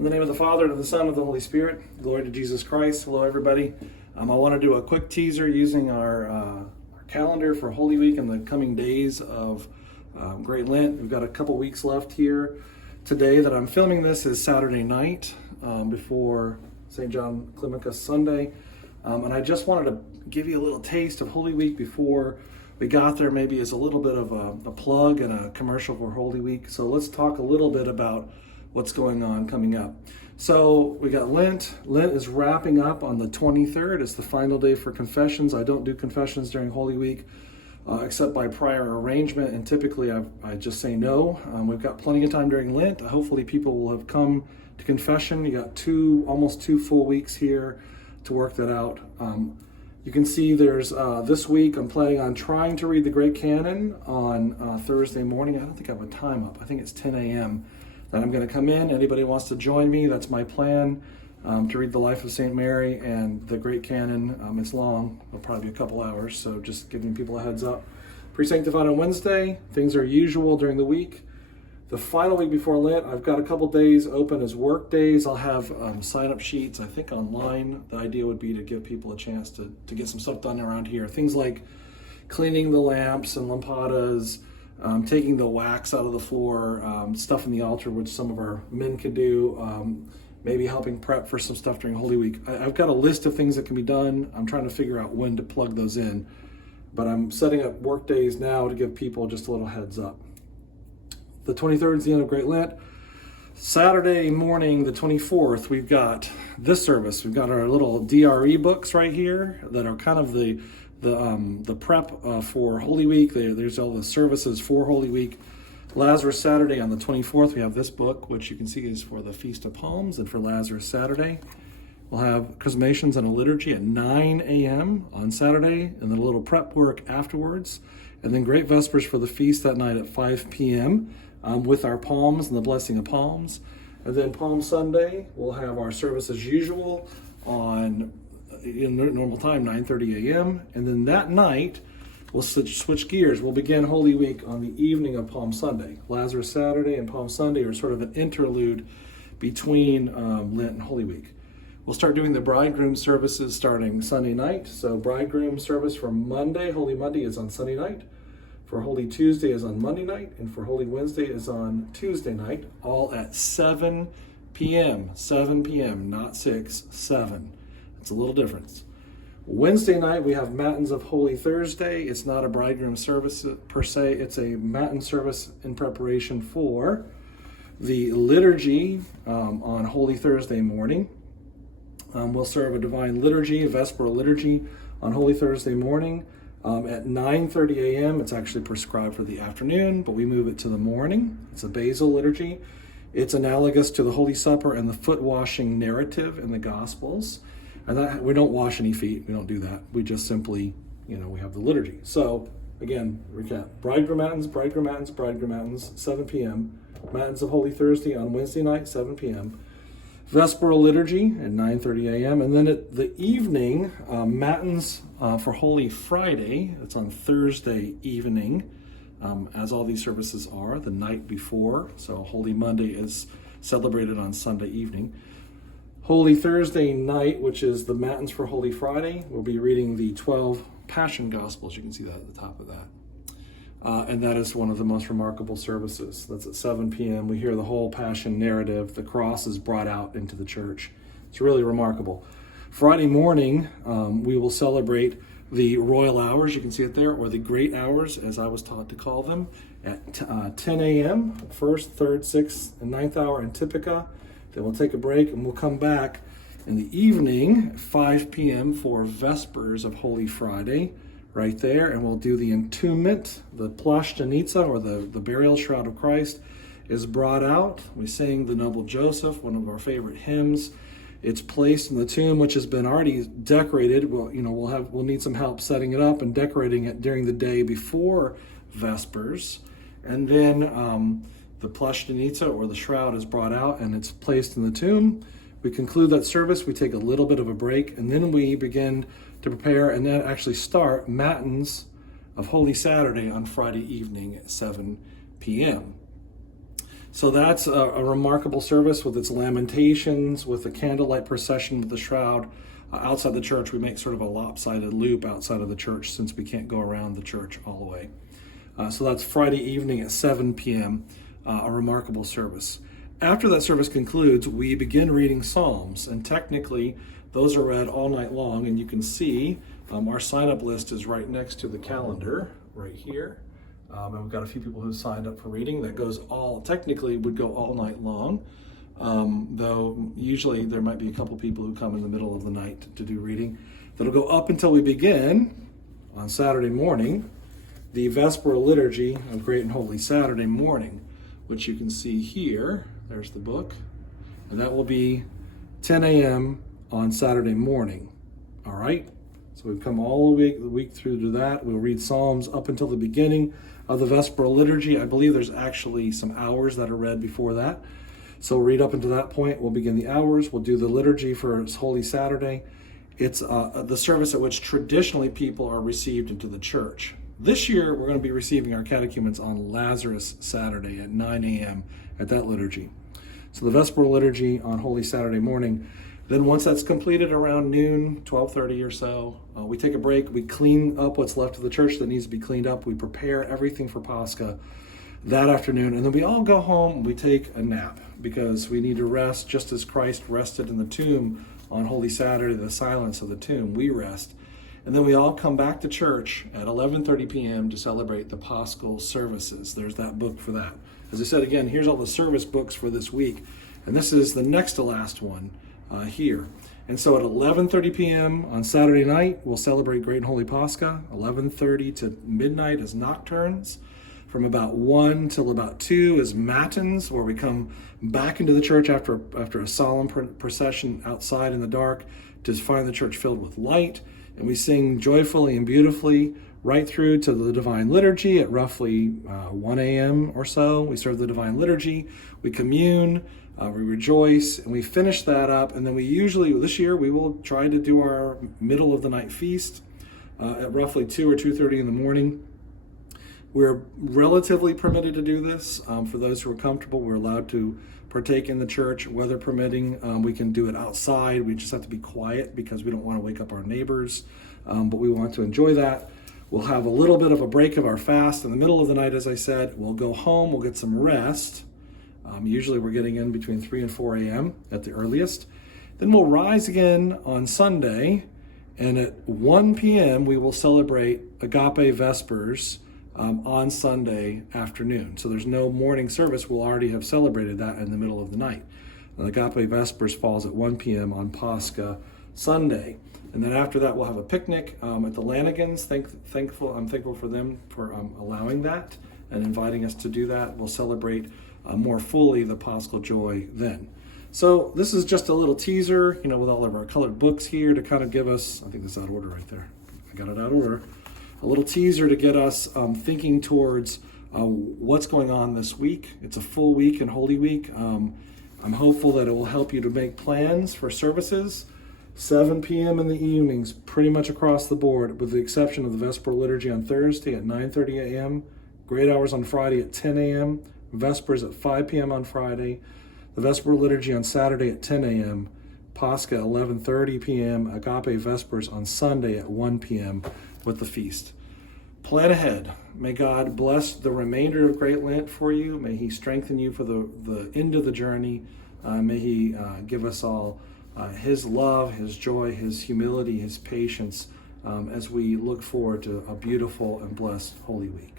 In the name of the Father, and of the Son, and of the Holy Spirit. Glory to Jesus Christ. Hello, everybody. I want to do a quick teaser using our calendar for Holy Week and the coming days of Great Lent. We've got a couple weeks left here. Today that I'm filming this is Saturday night before St. John Climacus Sunday. And I just wanted to give you a little taste of Holy Week before we got there, maybe as a little bit of a plug and a commercial for Holy Week. So let's talk a little bit about what's going on coming up. So we got Lent. Lent is wrapping up on the 23rd. It's the final day for confessions. I don't do confessions during Holy Week except by prior arrangement, and typically I just say no. We've got plenty of time during Lent. Hopefully people will have come to confession. You got almost two full weeks here to work that out. You can see there's this week I'm planning on trying to read the Great Canon on Thursday morning. I don't think I have a time up. I think it's 10 a.m. that I'm going to come in. Anybody wants to join me, that's my plan, to read the life of St. Mary and the Great Canon. It's long. It'll probably be a couple hours, so just giving people a heads up. Pre-Sanctified on Wednesday. Things are usual during the week. The final week before Lent, I've got a couple days open as work days. I'll have sign-up sheets, I think, online. The idea would be to give people a chance to get some stuff done around here. Things like cleaning the lamps and lampadas, taking the wax out of the floor, stuff in the altar, which some of our men could do, maybe helping prep for some stuff during Holy Week. I've got a list of things that can be done. I'm trying to figure out when to plug those in, but I'm setting up work days now to give people just a little heads up. The 23rd is the end of Great Lent. Saturday morning, the 24th, we've got this service. We've got our little DRE books right here that are kind of the prep for Holy Week. There's all the services for Holy Week. Lazarus Saturday on the 24th, we have this book, which you can see is for the Feast of Palms and for Lazarus Saturday. We'll have chrismations and a liturgy at 9 a.m. on Saturday, and then a little prep work afterwards. And then Great Vespers for the feast that night at 5 p.m. With our palms and the blessing of palms. And then Palm Sunday, we'll have our service as usual on in normal time, 9:30 a.m. And then that night, we'll switch gears. We'll begin Holy Week on the evening of Palm Sunday. Lazarus Saturday and Palm Sunday are sort of an interlude between Lent and Holy Week. We'll start doing the bridegroom services starting Sunday night. So bridegroom service for Monday, Holy Monday, is on Sunday night. For Holy Tuesday is on Monday night, and for Holy Wednesday is on Tuesday night, all at 7 p.m. 7 p.m., not 6, 7. It's a little difference. Wednesday night, we have Matins of Holy Thursday. It's not a bridegroom service per se. It's a Matin service in preparation for the liturgy on Holy Thursday morning. We'll serve a divine liturgy, a Vesperal liturgy on Holy Thursday morning at 9:30 a.m. It's actually prescribed for the afternoon, but we move it to the morning. It's a basal liturgy. It's analogous to the Holy Supper and the foot washing narrative in the Gospels. And that, we don't wash any feet. We don't do that. We just simply, we have the liturgy. So again, recap: bridegroom matins, bridegroom matins, bridegroom matins, 7 p.m. Matins of Holy Thursday on Wednesday night, 7 p.m. Vesperal liturgy at 9:30 a.m. And then at the evening, Matins for Holy Friday. It's on Thursday evening, as all these services are, the night before. So Holy Monday is celebrated on Sunday evening. Holy Thursday night, which is the Matins for Holy Friday, we'll be reading the 12 Passion Gospels. You can see that at the top of that. And that is one of the most remarkable services. That's at 7 p.m. We hear the whole Passion narrative. The cross is brought out into the church. It's really remarkable. Friday morning, we will celebrate the Royal Hours. You can see it there, or the Great Hours, as I was taught to call them, at 10 a.m., 1st, 3rd, 6th, and 9th hour in Typica. Then we'll take a break, and we'll come back in the evening, 5 p.m., for Vespers of Holy Friday, right there, and we'll do the entombment. The Plashtanitsa, or the burial shroud of Christ, is brought out. We sing the Noble Joseph, one of our favorite hymns. It's placed in the tomb, which has been already decorated. We'll need some help setting it up and decorating it during the day before Vespers, and then the Plashtanitsa, or the shroud, is brought out and it's placed in the tomb. We conclude that service, we take a little bit of a break, and then we begin to prepare and then actually start Matins of Holy Saturday on Friday evening at 7 p.m. So that's a remarkable service with its lamentations, with the candlelight procession with the shroud. Outside the church, we make sort of a lopsided loop outside of the church since we can't go around the church all the way. So that's Friday evening at 7 p.m., a remarkable service. After that service concludes, we begin reading Psalms, and technically those are read all night long, and you can see our sign-up list is right next to the calendar right here. And we've got a few people who signed up for reading. That technically would go all night long, though usually there might be a couple people who come in the middle of the night to do reading. That'll go up until we begin on Saturday morning, the Vesperal Liturgy of Great and Holy Saturday morning, which you can see here. There's the book. And that will be 10 a.m. on Saturday morning. All right? So we've come all the week through to that. We'll read Psalms up until the beginning of the Vesperal Liturgy. I believe there's actually some hours that are read before that. So we'll read up until that point. We'll begin the hours. We'll do the liturgy for Holy Saturday. It's the service at which traditionally people are received into the church. This year, we're going to be receiving our catechumens on Lazarus Saturday at 9 a.m. at that liturgy. So the Vesperal Liturgy on Holy Saturday morning. Then once that's completed around noon, 12:30 or so, we take a break. We clean up what's left of the church that needs to be cleaned up. We prepare everything for Pascha that afternoon. And then we all go home. We take a nap because we need to rest just as Christ rested in the tomb on Holy Saturday, the silence of the tomb. We rest. And then we all come back to church at 11:30 p.m. to celebrate the Paschal services. There's that book for that. As I said, again, here's all the service books for this week. And this is the next to last one here. And so at 11:30 p.m. on Saturday night, we'll celebrate Great and Holy Pascha. 11:30 to midnight is nocturnes. From about 1 till about 2 is matins, where we come back into the church after a solemn procession outside in the dark to find the church filled with light. And we sing joyfully and beautifully right through to the Divine Liturgy at roughly 1 a.m. or so. We serve the Divine Liturgy, we commune, we rejoice, and we finish that up. And then this year, we will try to do our middle of the night feast at roughly 2 or 2:30 in the morning. We're relatively permitted to do this. For those who are comfortable, we're allowed to partake in the church, weather permitting. We can do it outside. We just have to be quiet because we don't want to wake up our neighbors, but we want to enjoy that. We'll have a little bit of a break of our fast in the middle of the night, as I said. We'll go home, we'll get some rest. Usually we're getting in between 3 and 4 a.m. at the earliest. Then we'll rise again on Sunday, and at 1 p.m. we will celebrate Agape Vespers on Sunday afternoon. So there's no morning service. We'll already have celebrated that in the middle of the night. And Agape Vespers falls at 1 p.m. on Pascha Sunday. And then after that, we'll have a picnic at the Lanigans. I'm thankful for them for allowing that and inviting us to do that. We'll celebrate more fully the Paschal joy then. So this is just a little teaser, with all of our colored books here to kind of give us, I think this is out of order right there. I got it out of order. A little teaser to get us thinking towards what's going on this week. It's a full week in Holy Week. I'm hopeful that it will help you to make plans for services. 7 p.m. in the evenings, pretty much across the board, with the exception of the Vesperal Liturgy on Thursday at 9:30 a.m., Great Hours on Friday at 10 a.m., Vespers at 5 p.m. on Friday, the Vesperal Liturgy on Saturday at 10 a.m., Pascha 11:30 p.m., Agape Vespers on Sunday at 1 p.m. with the feast. Plan ahead. May God bless the remainder of Great Lent for you. May He strengthen you for the end of the journey. May He give us all His love, His joy, His humility, His patience as we look forward to a beautiful and blessed Holy Week.